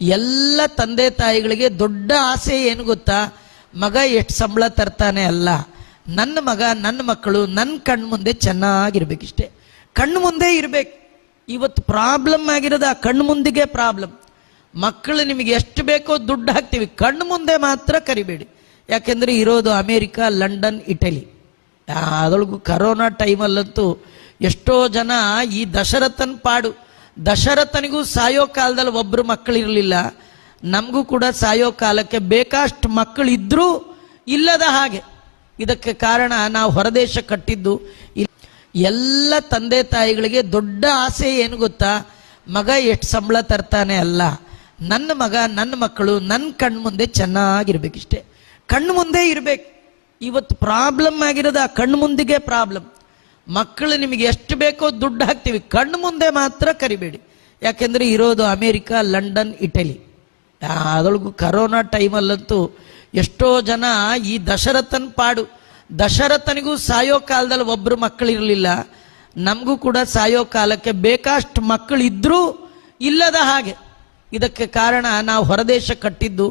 ಎಲ್ಲ ತಂದೆ ತಾಯಿಗಳಿಗೆ ದೊಡ್ಡ ಆಸೆ ಏನು ಗೊತ್ತಾ? ಮಗ ಎಷ್ಟು ಸಂಬಳ ತರ್ತಾನೆ ಅಲ್ಲ, ನನ್ನ ಮಗ ನನ್ನ ಮಕ್ಕಳು ನನ್ನ ಕಣ್ಣು ಮುಂದೆ ಚೆನ್ನಾಗಿರ್ಬೇಕಿಷ್ಟೇ, ಕಣ್ಣು ಮುಂದೆ ಇರಬೇಕು. ಇವತ್ತು ಪ್ರಾಬ್ಲಮ್ ಆಗಿರೋದು ಆ ಕಣ್ಣು ಮುಂದಿಗೆ ಪ್ರಾಬ್ಲಮ್. ಮಕ್ಕಳು ನಿಮಗೆ ಎಷ್ಟು ಬೇಕೋ ದುಡ್ಡು ಹಾಕ್ತೀವಿ, ಕಣ್ಣು ಮುಂದೆ ಮಾತ್ರ ಕರಿಬೇಡಿ. ಯಾಕೆಂದರೆ ಇರೋದು ಅಮೇರಿಕಾ, ಲಂಡನ್, ಇಟಲಿ. ಅದರೊಳಗೂ ಕರೋನಾ ಟೈಮಲ್ಲಂತೂ ಎಷ್ಟೋ ಜನ ಈ ದಶರಥನ್ ಪಾಡು, ದಶರಥನಿಗೂ ಸಾಯೋ ಕಾಲದಲ್ಲಿ ಒಬ್ಬರು ಮಕ್ಕಳಿರಲಿಲ್ಲ, ನಮಗೂ ಕೂಡ ಸಾಯೋ ಕಾಲಕ್ಕೆ ಬೇಕಷ್ಟು ಮಕ್ಕಳಿದ್ರೂ ಇಲ್ಲದ ಹಾಗೆ. ಇದಕ್ಕೆ ಕಾರಣ ನಾವು ಹೊರದೇಶ ಕಟ್ಟಿದ್ದು. ಎಲ್ಲ ತಂದೆ ತಾಯಿಗಳಿಗೆ ದೊಡ್ಡ ಆಸೆ ಏನು ಗೊತ್ತಾ? ಮಗ ಎಷ್ಟು ಸಂಬಳ ತರ್ತಾನೆ ಅಲ್ಲ, ನನ್ನ ಮಗ ನನ್ನ ಮಕ್ಕಳು ನನ್ನ ಕಣ್ಣು ಮುಂದೆ ಚೆನ್ನಾಗಿರ್ಬೇಕಿಷ್ಟೇ, ಕಣ್ಣು ಮುಂದೆ ಇರಬೇಕು. ಇವತ್ತು ಪ್ರಾಬ್ಲಮ್ ಆಗಿರೋದು ಆ ಕಣ್ಣು ಮುಂದಿಗೆ ಪ್ರಾಬ್ಲಮ್. ಮಕ್ಕಳು ನಿಮಗೆ ಎಷ್ಟು ಬೇಕೋ ದುಡ್ಡು ಹಾಕ್ತೀವಿ, ಕಣ್ಣು ಮುಂದೆ ಮಾತ್ರ ಕರಿಬೇಡಿ. ಯಾಕೆಂದರೆ ಇರೋದು ಅಮೇರಿಕಾ, ಲಂಡನ್, ಇಟಲಿ. ಅದರೊಳಗೂ ಕರೋನಾ ಟೈಮಲ್ಲಂತೂ ಎಷ್ಟೋ ಜನ ಈ ದಶರಥನ್ ಪಾಡು, ದಶರಥನಿಗೂ ಸಾಯೋ ಕಾಲದಲ್ಲಿ ಒಬ್ಬರು ಮಕ್ಕಳಿರಲಿಲ್ಲ, ನಮಗೂ ಕೂಡ ಸಾಯೋ ಕಾಲಕ್ಕೆ ಬೇಕಷ್ಟು ಮಕ್ಕಳಿದ್ರೂ ಇಲ್ಲದ ಹಾಗೆ. ಇದಕ್ಕೆ ಕಾರಣ ನಾವು ಹೊರದೇಶ ಕಟ್ಟಿದ್ದು.